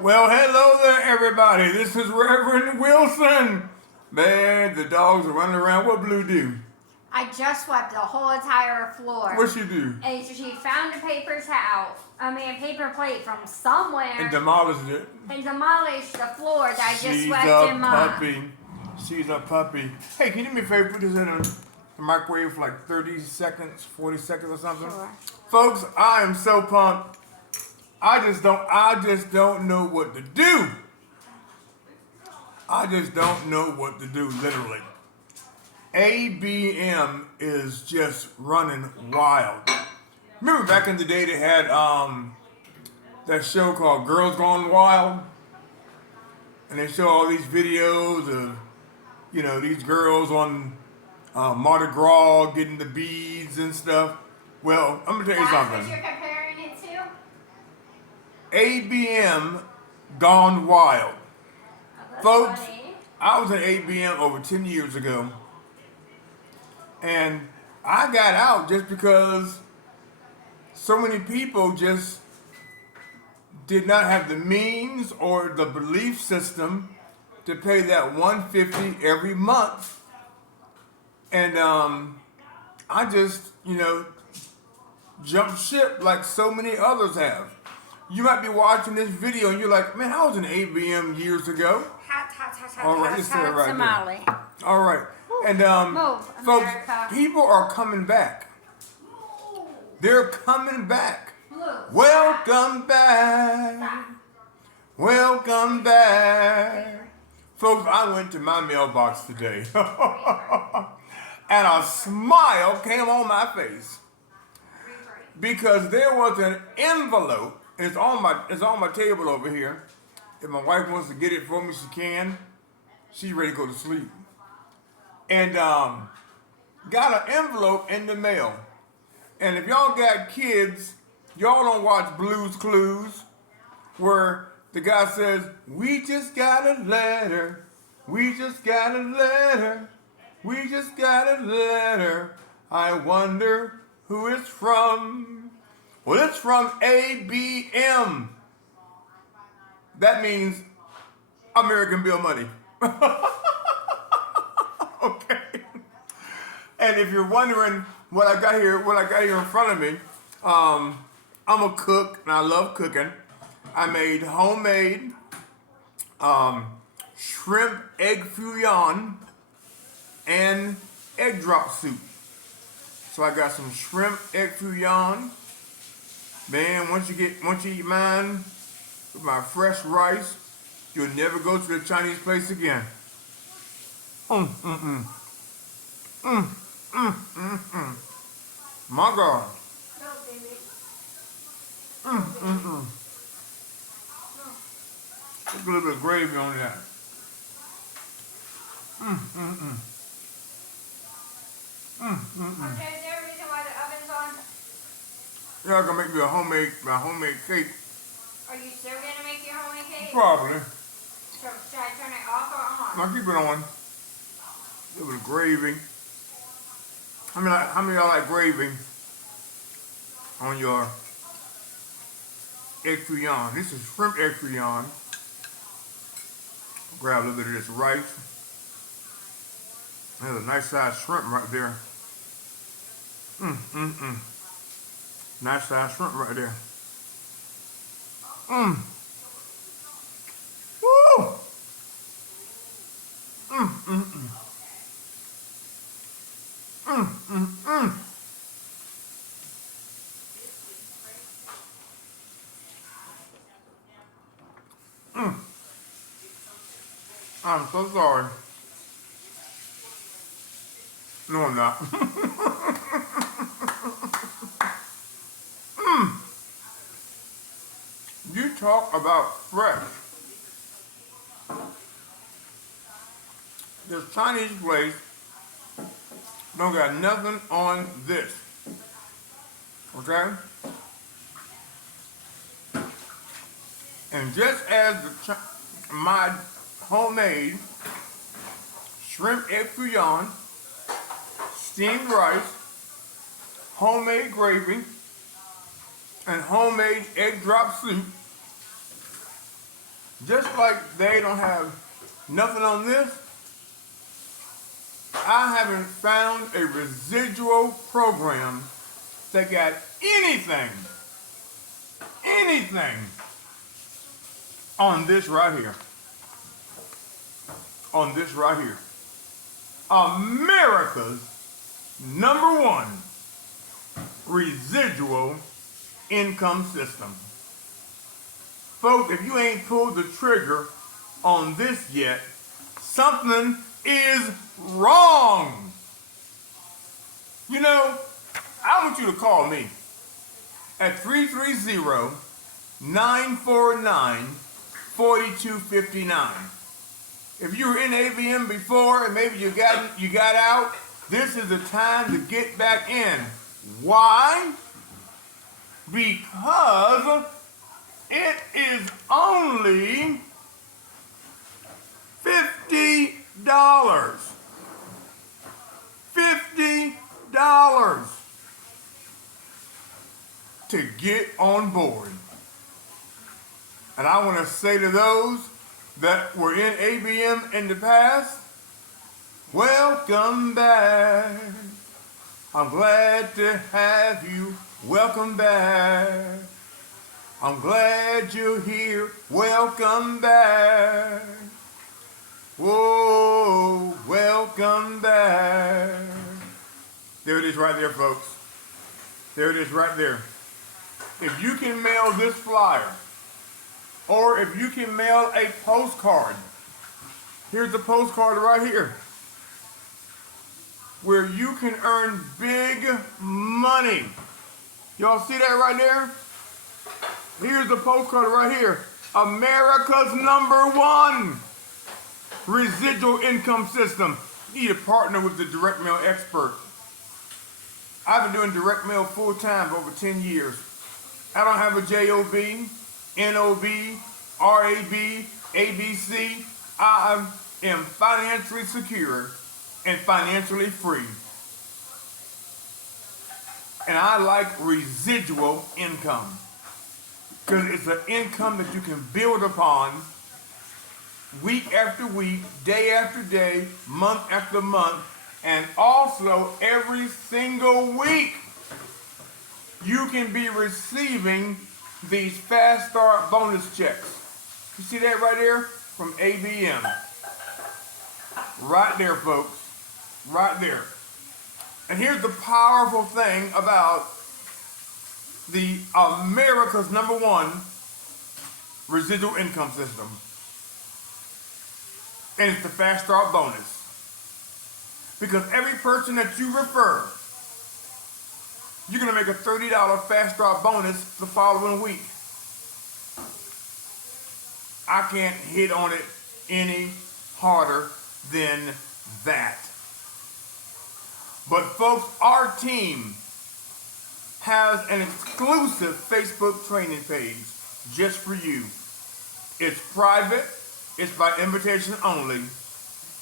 Well, hello there, everybody. This is Reverend Wilson. Man, the dogs are running around. What Blue do? I just swept the whole entire floor. What she do? And she found a paper paper plate from somewhere. And demolished it. And demolished the floor that I just swept in puppy. She's a puppy. Hey, can you do me a favor? Put this in the microwave for like 30 seconds, 40 seconds or something? Sure. Folks, I am so pumped. I just don't know what to do. I just don't know what to do, literally. ABM is just running wild. Remember back in the day they had that show called Girls Gone Wild? And they show all these videos of, these girls on Mardi Gras getting the beads and stuff. Well, I'm going to tell you something. That's what you're comparing it to? ABM gone wild. Oh, folks, funny. I was in ABM over 10 years ago. And I got out just because so many people just did not have the means or the belief system to pay that $150 every month. And I just, jumped ship like so many others have. You might be watching this video and you're like, man, I was in ABM years ago. All right, let's say it right there. All right. And folks, people are coming back. They're coming back. Welcome back. Welcome back. Folks, I went to my mailbox today. And a smile came on my face. Because there was an envelope. It's on my table over here. If my wife wants to get it for me, she can. She's ready to go to sleep. And got an envelope in the mail. And if y'all got kids, y'all don't watch Blue's Clues, where the guy says, we just got a letter, we just got a letter, we just got a letter, I wonder who it's from. Well, it's from ABM. That means American Bill Money. Okay. And if you're wondering what I got here in front of me, I'm a cook and I love cooking. I made homemade shrimp egg fouillon and egg drop soup. So I got some shrimp egg fouillon. Man, once you eat mine with my fresh rice, you'll never go to the Chinese place again. My God. No, baby. Put a little bit of gravy on that. Okay, is there a reason why the oven's on? Yeah, I'm gonna make me my homemade cake. Are you still gonna make your homemade cake? Probably. So should I turn it off or on? Now keep it on. A little bit of gravy. How many of y'all like gravy on your egg fouillon? This is shrimp egg fouillon. Grab a little bit of this rice. There's a nice sized shrimp right there. Nice sized shrimp right there. Woo! I'm so sorry. No, I'm not. You talk about fresh. This Chinese place don't got nothing on this. Okay? And just as my homemade shrimp egg fouillon, steamed rice, homemade gravy, and homemade egg drop soup, just like they don't have nothing on this, I haven't found a residual program that got anything on this right here. On this right here. America's #1 residual income system. Folks, if you ain't pulled the trigger on this yet, something is wrong. You know, I want you to call me at 330-949-4259. If you were in ABM before and maybe you got out, this is the time to get back in. Why? Because it is only $50. $50 to get on board. And I want to say to those that were in ABM in the past, welcome back. I'm glad to have you. Welcome back. I'm glad you're here. Welcome back. Whoa, welcome back. There it is right there, folks. There it is right there. If you can mail this flyer, or if you can mail a postcard, here's the postcard right here, where you can earn big money. Y'all see that right there? Here's the postcard right here. America's #1 residual income system. You need to partner with the direct mail expert. I've been doing direct mail full time for over 10 years. I don't have a JOB, NOB, RAB, ABC. I am financially secure and financially free. And I like residual income because it's an income that you can build upon week after week, day after day, month after month, and also every single week you can be receiving these fast start bonus checks. You see that right there? From ABM. Right there, folks. Right there. And here's the powerful thing about the America's #1 residual income system. And it's the fast start bonus. Because every person that you refer, you're going to make a $30 fast start bonus the following week. I can't hit on it any harder than that. But folks, our team has an exclusive Facebook training page just for you. It's private. It's by invitation only.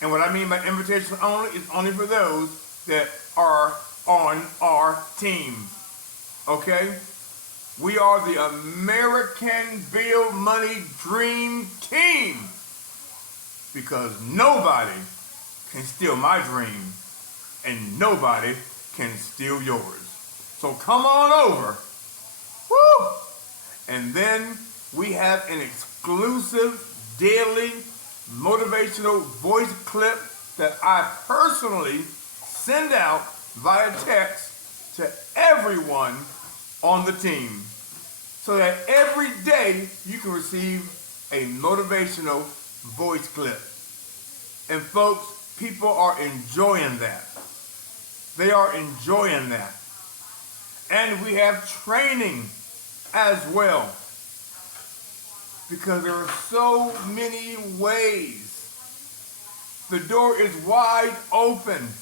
And what I mean by invitation only is only for those that are on our team. Okay? We are the American Build Money Dream Team. Because nobody can steal my dream. And nobody can steal yours. So come on over. Woo! And then we have an exclusive daily motivational voice clip that I personally send out via text to everyone on the team, so that every day you can receive a motivational voice clip. And folks, people are enjoying that. They are enjoying that. And we have training as well, because there are so many ways. The door is wide open.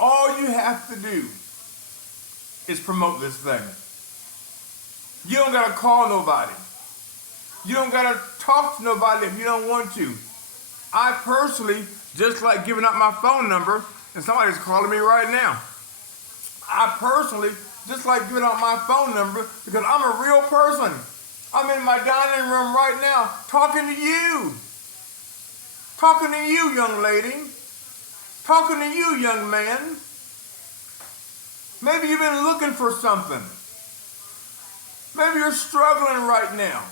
All you have to do is promote this thing. You don't gotta call nobody. You don't gotta talk to nobody if you don't want to. I personally just like giving out my phone number, and somebody's calling me right now. I personally just like giving out my phone number because I'm a real person. I'm in my dining room right now talking to you. Talking to you, young lady. Talking to you, young man. Maybe you've been looking for something. Maybe you're struggling right now.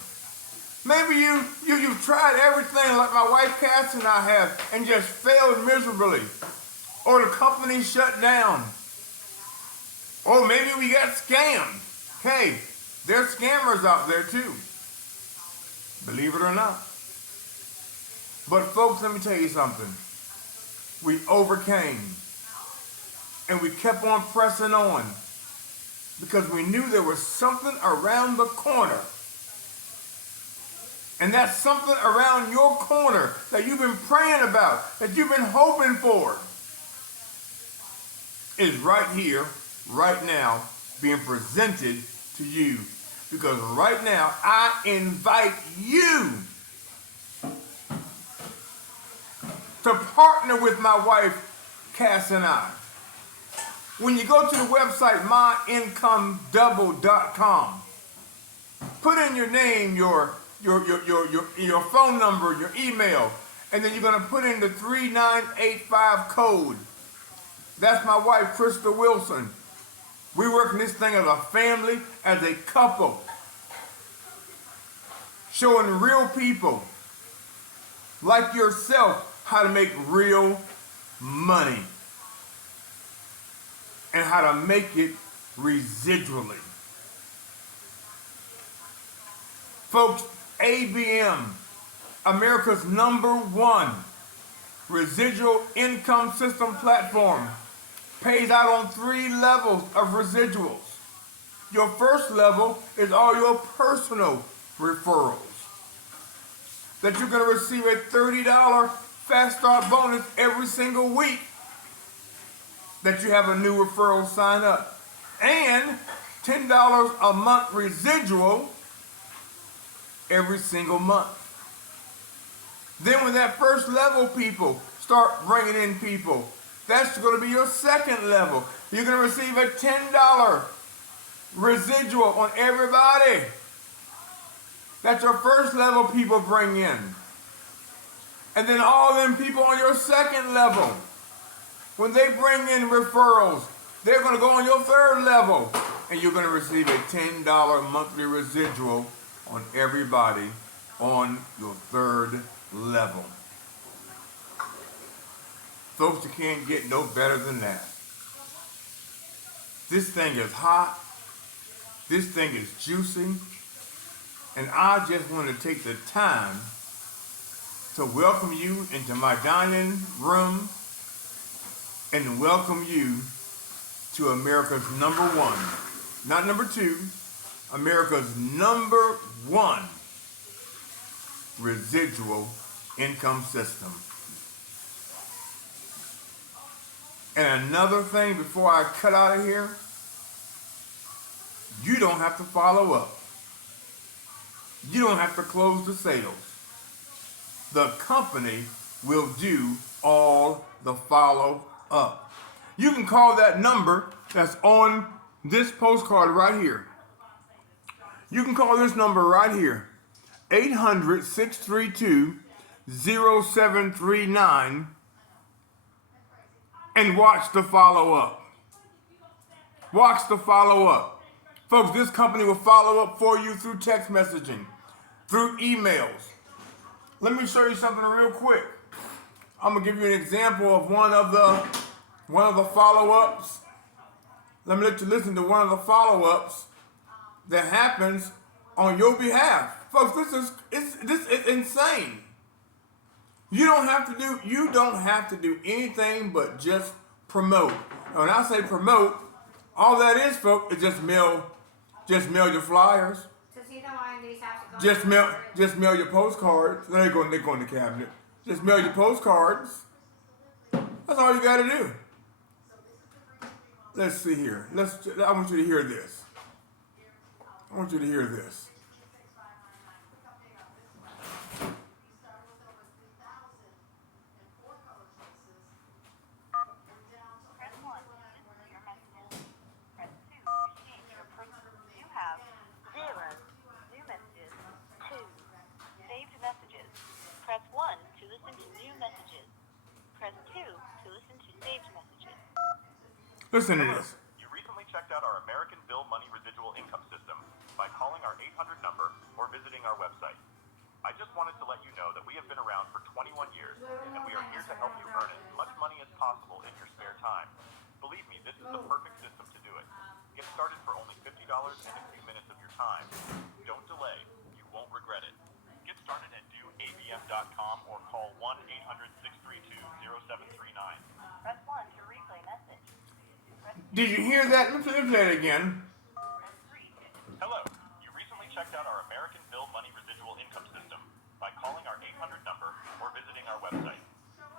Maybe you've tried everything like my wife Cass and I have and just failed miserably. Or the company shut down. Or maybe we got scammed. Hey, there's scammers out there too. Believe it or not. But folks, let me tell you something. We overcame. And we kept on pressing on. Because we knew there was something around the corner. And that something around your corner that you've been praying about, that you've been hoping for, is right here, right now, being presented to you. Because right now, I invite you to partner with my wife, Cass, and I. When you go to the website, myincomeDouble.com, put in your name, your phone number, your email, and then you're going to put in the 3985 code. That's my wife, Krista Wilson. We work in this thing as a family, as a couple, showing real people like yourself how to make real money and how to make it residually. Folks, ABM, America's #1 residual income system platform, pays out on 3 levels of residuals. Your first level is all your personal referrals. That you're going to receive a $30 Fast Start bonus every single week that you have a new referral sign up. And $10 a month residual every single month. Then when that first level people start bringing in people, that's going to be your second level. You're going to receive a $10 residual on everybody that your first level people bring in. And then all them people on your second level, when they bring in referrals, they're going to go on your third level. And you're going to receive a $10 monthly residual on everybody on your third level. Folks, you can't get no better than that. This thing is hot. This thing is juicy. And I just want to take the time to welcome you into my dining room and welcome you to America's #1, not #2, America's #1 residual income system. And another thing before I cut out of here, you don't have to follow up. You don't have to close the sales. The company will do all the follow up. You can call that number that's on this postcard right here. You can call this number right here, 800-632-0739, and watch the follow up. Watch the follow up. Folks, this company will follow up for you through text messaging, through emails. Let me show you something real quick. I'm gonna give you an example of one of the follow-ups. Let me let you listen to one of the follow-ups that happens on your behalf. Folks, this is insane. You don't have to do anything but just promote. And when I say promote, all that is, folks, is just mail your flyers. Just mail your postcards. They go in the cabinet. Just mail your postcards. That's all you got to do. Let's see here. I want you to hear this. I want you to hear this. Listen to this. You recently checked out our American Bill Money Residual Income System by calling our 800 number or visiting our website. I just wanted to let you know that we have been around for 21 years, and we are here to help you earn as much money as possible in your spare time. Believe me, this is the perfect system to do it. Get started for only $50 and a few minutes of your time. Don't delay. You won't regret it. Get started at doabm.com or call 1-800-632-0739. Press 1 to replay message. Did you hear that? Let's play that again. Hello. You recently checked out our American Bill Money Residual Income System by calling our 800 number or visiting our website.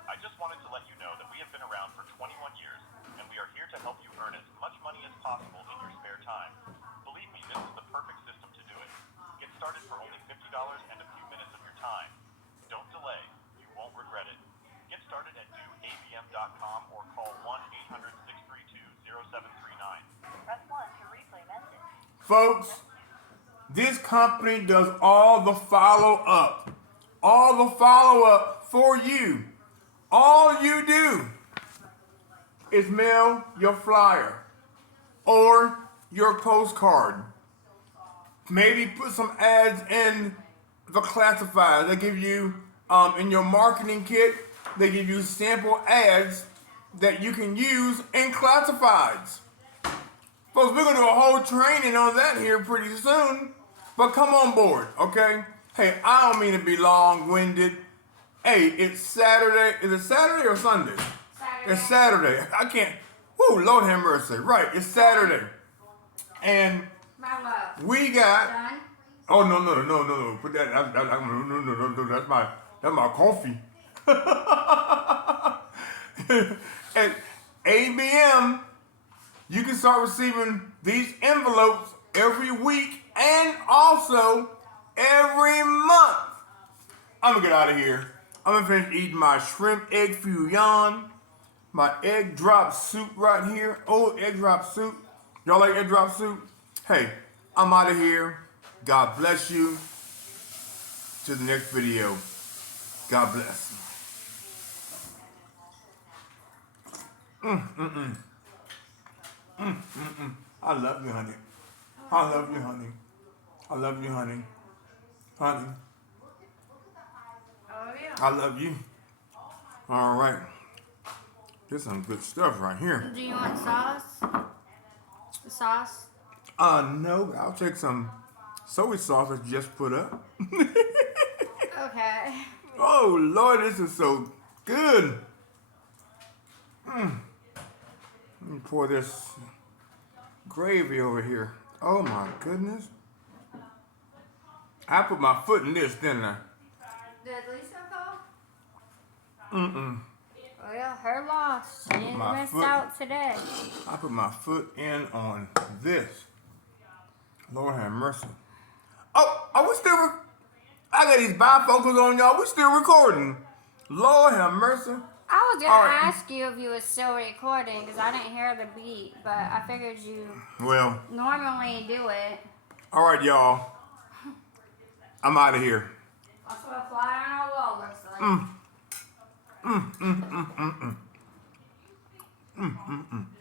I just wanted to let you know that we have been around for 21 years, and we are here to help you earn as much money as possible in your spare time. Believe me, this is the perfect system to do it. Get started for only $50 and a few minutes of your time. Don't delay. You won't regret it. Get started at doabm.com or call 1-800-632-0739. Press 1 to replay message. Folks, this company does all the follow-up. All the follow-up for you. All you do is mail your flyer or your postcard. Maybe put some ads in the classifieds. They give you, in your marketing kit, they give you sample ads that you can use in classifieds. Folks, we're going to do a whole training on that here pretty soon. But come on board, okay? Hey, I don't mean to be long-winded. Hey, it's Saturday. Is it Saturday or Sunday? Saturday. It's Saturday. I can't. Whoo, Lord have mercy. Right, it's Saturday. And My love. we got. Done? Oh, no. Put that. No. That's my coffee. At ABM, you can start receiving these envelopes every week and also every month. I'm gonna get out of here. I'm gonna finish eating my shrimp egg fouillon, my egg drop soup right here. Oh, egg drop soup. Y'all like egg drop soup? Hey, I'm out of here. God bless you. To the next video. God bless. I love you, honey. I love you, honey. I love you, honey. Honey, Oh, yeah. I love you. All right. There's some good stuff right here. Do you want sauce? Sauce? No, but I'll take some soy sauce that you just put up. Okay. Oh, Lord, this is so good. Let me pour this gravy over here. Oh, my goodness. I put my foot in this, didn't I? Did Lisa go? Mm-mm. Oh, yeah, her loss. She My missed foot. out today. I put my foot in on this. Lord have mercy. Oh, are we still? I got these bifocals on, y'all. We still recording. Lord have mercy. I was All gonna right. ask you if you were still recording because I didn't hear the beat, but I figured you Well, normally do it. all right, y'all. I'm out of here. That's what a fly on a wall looks like.